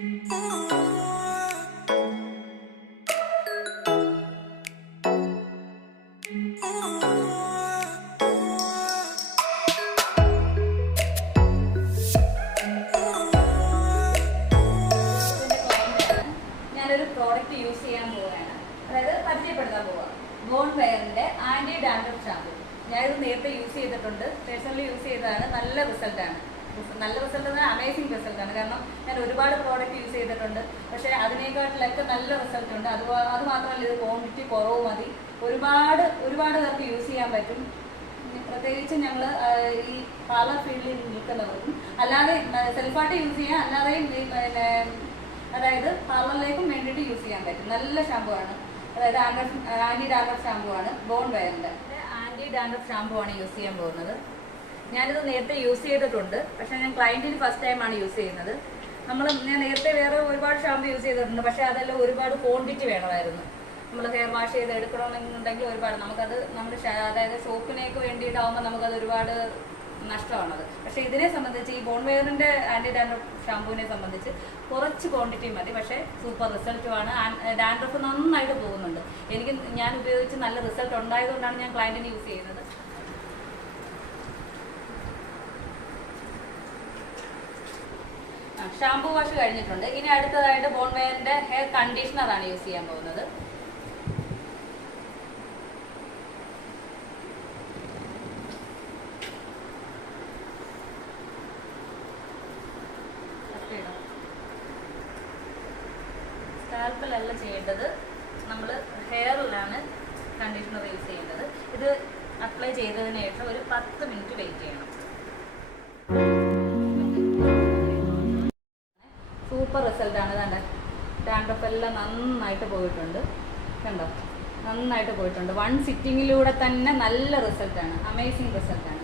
ഞാനൊരു product use ചെയ്യാൻ പോവുകയാണ്, അതായത് പരിചയപ്പെടുത്താൻ പോവുക. ബോൺവെയറിന്റെ ആന്റി ഡാൻഡ്രഫ് ഷാമ്പു. ഞാനിത് നേരത്തെ യൂസ് ചെയ്തിട്ടുണ്ട്, പേഴ്സണലി യൂസ് ചെയ്തതാണ്. നല്ല റിസൾട്ടാണ്. നല്ല റിസൾട്ട് എന്നാൽ അമേസിങ് റിസൾട്ടാണ്. കാരണം ഞാൻ ഒരുപാട് പ്രോഡക്റ്റ് യൂസ് ചെയ്തിട്ടുണ്ട്, പക്ഷേ അതിനേക്കാട്ടിലൊക്കെ നല്ല റിസൾട്ട് ഉണ്ട്. അത് മാത്രമല്ല, ഇത് ക്വാണ്ടിറ്റി കുറവ് മതി, ഒരുപാട് പേർക്ക് യൂസ് ചെയ്യാൻ പറ്റും. പ്രത്യേകിച്ച് ഞങ്ങൾ ഈ പാർലർ ഫീൽഡിൽ നിൽക്കുന്നവർക്കും, അല്ലാതെ സെൽഫായിട്ട് യൂസ് ചെയ്യാം, അല്ലാതെയും അതായത് പാർലറിലേക്കും വേണ്ടിയിട്ട് യൂസ് ചെയ്യാൻ പറ്റും. നല്ല ഷാമ്പു ആണ്, അതായത് ആന്റി ഡാൻഡ്രഫ് ഷാമ്പു ആണ്. ബോൺവെയറിന്റെ ആന്റി ഡാൻഡ്രഫ് ഷാമ്പു ആണ് യൂസ് ചെയ്യാൻ പോകുന്നത്. ഞാനിത് നേരത്തെ യൂസ് ചെയ്തിട്ടുണ്ട്, പക്ഷെ ഞാൻ ക്ലയന്റിന് ഫസ്റ്റ് ടൈമാണ് യൂസ് ചെയ്യുന്നത്. ഞാൻ നേരത്തെ വേറെ ഒരുപാട് ഷാമ്പു യൂസ് ചെയ്തിട്ടുണ്ട്, പക്ഷെ അതെല്ലാം ഒരുപാട് ക്വാണ്ടിറ്റി വേണമായിരുന്നു. നമ്മൾ ഹെയർ വാഷ് ചെയ്ത് എടുക്കണമെന്നുണ്ടെങ്കിൽ ഒരുപാട് നമുക്കത് അതായത് സോപ്പിനേക്ക് വേണ്ടിയിട്ടാവുമ്പോൾ നമുക്കത് ഒരുപാട് നഷ്ടമാണത്. പക്ഷേ ഇതിനെ സംബന്ധിച്ച്, ഈ ബോൺവെയറിന്റെ ആന്റി ഡാൻഡ്രഫ് ഷാമ്പൂവിനെ സംബന്ധിച്ച് കുറച്ച് ക്വാണ്ടിറ്റി മതി, പക്ഷേ സൂപ്പർ റിസൾട്ടുമാണ്. ഡാൻഡ്രഫ് നന്നായിട്ട് പോകുന്നുണ്ട്. ഞാൻ ഉപയോഗിച്ച് നല്ല റിസൾട്ട് ഉണ്ടായതുകൊണ്ടാണ് ഞാൻ ക്ലയന്റിന് യൂസ് ചെയ്യുന്നത്. ഷാമ്പൂ വാഷ് കഴിഞ്ഞിട്ടുണ്ട്. ഇനി അടുത്തതായിട്ട് ബോൺവെയറിന്റെ ഹെയർ കണ്ടീഷണറാണ് യൂസ് ചെയ്യാൻ പോകുന്നത്. സ്കാൽപ്പിലല്ല ചെയ്യേണ്ടത്, നമ്മൾ ഹെയറിലാണ് കണ്ടീഷണർ യൂസ് ചെയ്യേണ്ടത്. ഇത് അപ്ലൈ ചെയ്തതിന് ശേഷം ഒരു 10 മിനിറ്റ് വെയിറ്റ് ചെയ്യണം. സൂപ്പർ റിസൾട്ടാണ്. കണ്ട, ഡാൻഡ്രഫ് എല്ലാം നന്നായിട്ട് പോയിട്ടുണ്ട്. കണ്ടോ, നന്നായിട്ട് പോയിട്ടുണ്ട്. 1 സിറ്റിങ്ങിലൂടെ തന്നെ നല്ല റിസൾട്ടാണ്, അമേസിങ് റിസൾട്ടാണ്.